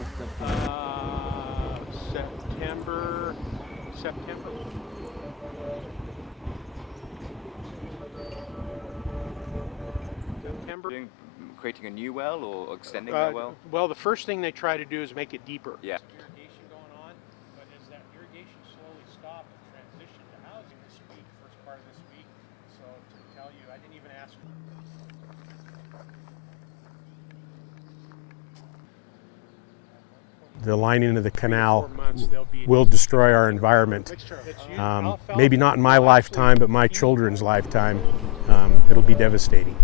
September. Creating a new well or extending the well? Well, the first thing they try to do is make it deeper. Yeah. Irrigation going on, but as that irrigation slowly stopped and transitioned to housing this week, first part of this week, so to tell you, I didn't even ask. The lining of the canal will destroy our environment. Maybe not in my lifetime, but my children's lifetime. It'll be devastating.